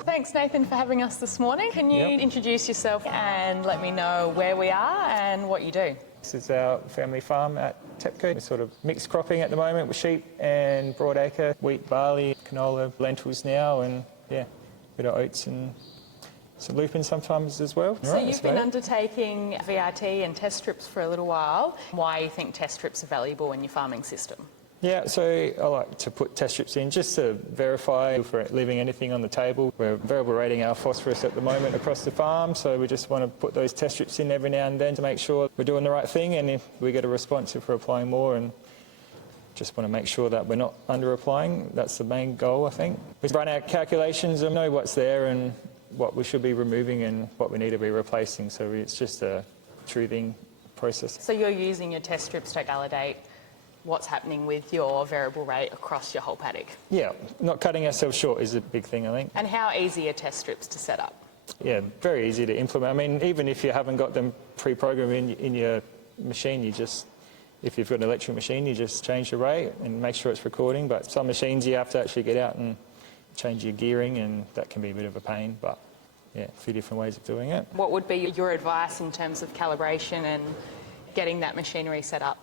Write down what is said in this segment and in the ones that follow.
Thanks, Nathan, for having us this morning. Can you introduce yourself and let me know where we are and what you do? This is our family farm at Tepko. We're sort of mixed cropping at the moment with sheep and broadacre, wheat, barley, canola, lentils now, and a bit of oats and some lupin sometimes as well. So you've been undertaking VRT and test strips for a little while. Why you think test strips are valuable in your farming system? Yeah, so I like to put test strips in just to verify if we're leaving anything on the table. We're variable rating our phosphorus at the moment across the farm, so we just want to put those test strips in every now and then to make sure we're doing the right thing, and if we get a response if we're applying more, and just want to make sure that we're not under-applying. That's the main goal, I think. We run our calculations and know what's there and what we should be removing and what we need to be replacing, so it's just a truthing process. So you're using your test strips to validate what's happening with your variable rate across your whole paddock? Yeah, not cutting ourselves short is a big thing, I think. And how easy are test strips to set up? Yeah, very easy to implement. I mean, even if you haven't got them pre-programmed in your machine, if you've got an electric machine, you just change the rate and make sure it's recording. But some machines you have to actually get out and change your gearing, and that can be a bit of a pain, but yeah, a few different ways of doing it. What would be your advice in terms of calibration and getting that machinery set up?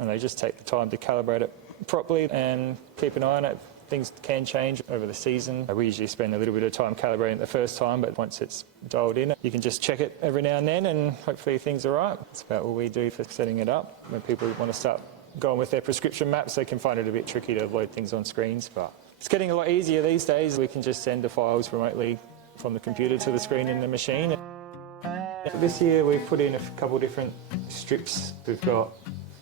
And they just take the time to calibrate it properly and keep an eye on it. Things can change over the season. We usually spend a little bit of time calibrating it the first time, but once it's dialed in, you can just check it every now and then and hopefully things are right. That's about all we do for setting it up. When people want to start going with their prescription maps, they can find it a bit tricky to load things on screens, but it's getting a lot easier these days. We can just send the files remotely from the computer to the screen in the machine. This year we've put in a couple different strips. We've got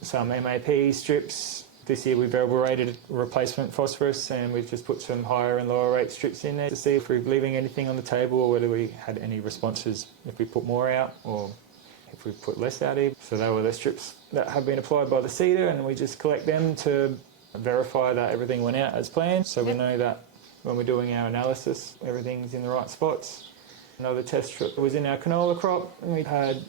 some MAP strips. This year we variable rated replacement phosphorus, and we've just put some higher and lower rate strips in there to see if we're leaving anything on the table or whether we had any responses if we put more out or if we put less out even. So they were the strips that have been applied by the seeder, and we just collect them to verify that everything went out as planned, so we know that when we're doing our analysis everything's in the right spots. Another test strip was in our canola crop, and we had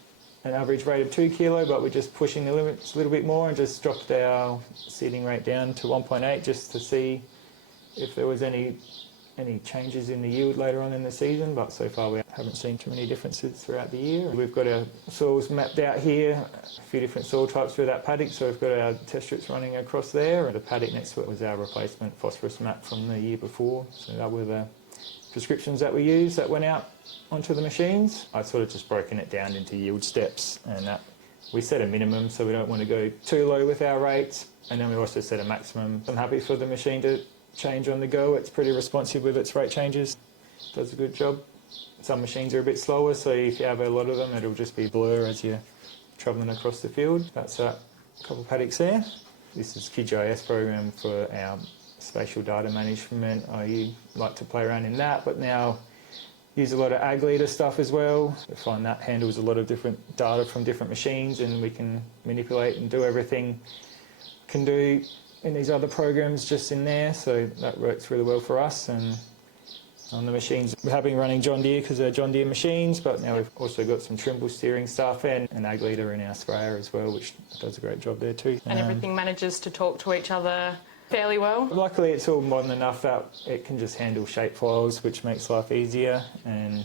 an average rate of 2 kilo, but we're just pushing the limits a little bit more and just dropped our seeding rate down to 1.8 just to see if there was any changes in the yield later on in the season, but so far we haven't seen too many differences throughout the year. We've got our soils mapped out here, a few different soil types through that paddock, so we've got our test strips running across there, and the paddock next to it was our replacement phosphorus map from the year before, so that were the prescriptions that we used that went out onto the machines. I've sort of just broken it down into yield steps, and that we set a minimum, so we don't want to go too low with our rates, and then we also set a maximum. I'm happy for the machine to change on the go. It's pretty responsive with its rate changes. Does a good job. Some machines are a bit slower, so if you have a lot of them, it'll just be blur as you're travelling across the field. That's a couple of paddocks there. This is QGIS program for our spatial data management. I like to play around in that, but now use a lot of ag leader stuff as well. I find that handles a lot of different data from different machines, and we can manipulate and do everything we can do in these other programs just in there, so that works really well for us. And on the machines, we have been running John Deere because they're John Deere machines, but now we've also got some Trimble steering stuff and an ag leader in our sprayer as well, which does a great job there too. And everything manages to talk to each other fairly well? Luckily it's all modern enough that it can just handle shape files, which makes life easier, and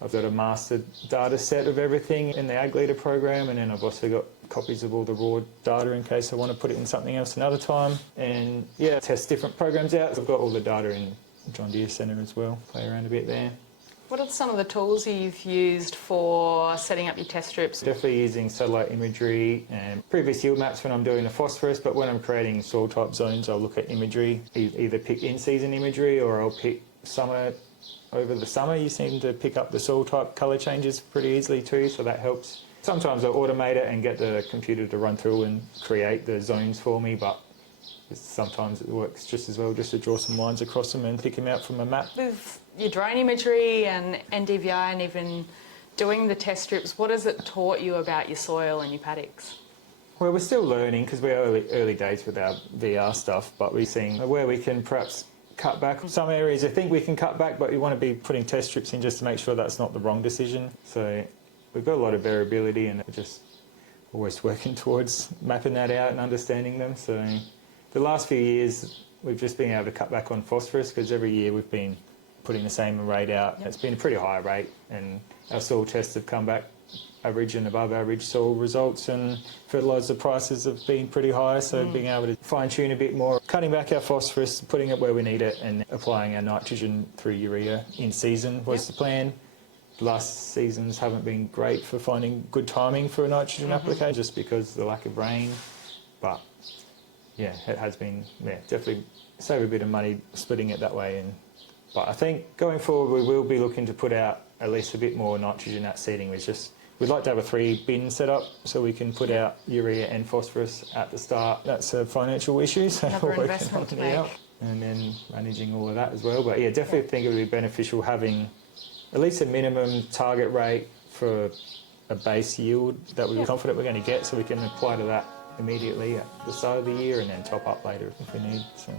I've got a master data set of everything in the ag leader program, and then I've also got copies of all the raw data in case I want to put it in something else another time, and yeah, test different programs out. I've got all the data in John Deere Centre as well, play around a bit there. What are some of the tools you've used for setting up your test strips? Definitely using satellite imagery and previous yield maps when I'm doing the phosphorus, but when I'm creating soil type zones, I'll look at imagery, either pick in-season imagery or I'll pick summer. Over the summer, you seem to pick up the soil type colour changes pretty easily too, so that helps. Sometimes I automate it and get the computer to run through and create the zones for me, but sometimes it works just as well just to draw some lines across them and pick them out from a map. With your drone imagery and NDVI and even doing the test strips, what has it taught you about your soil and your paddocks? Well, we're still learning because we're early days with our VR stuff, but we're seeing where we can perhaps cut back. Some areas I think we can cut back, but we want to be putting test strips in just to make sure that's not the wrong decision. So we've got a lot of variability, and we're just always working towards mapping that out and understanding them. So the last few years we've just been able to cut back on phosphorus because every year we've been putting the same rate out. It's been a pretty high rate, and our soil tests have come back average and above average soil results, and fertiliser prices have been pretty high, so being able to fine tune a bit more, cutting back our phosphorus, putting it where we need it, and applying our nitrogen through urea in season was the plan. The last seasons haven't been great for finding good timing for a nitrogen application, just because of the lack of rain, but yeah, it has been, definitely save a bit of money splitting it that way. But I think going forward we will be looking to put out at least a bit more nitrogen at seeding. We'd like to have a 3-bin setup so we can put out urea and phosphorus at the start. That's a financial issue, so Another we're working investment on to it make. out. And then managing all of that as well. But yeah, definitely think it would be beneficial having at least a minimum target rate for a base yield that we're confident we're going to get, so we can apply to that immediately at the start of the year and then top up later if we need. So.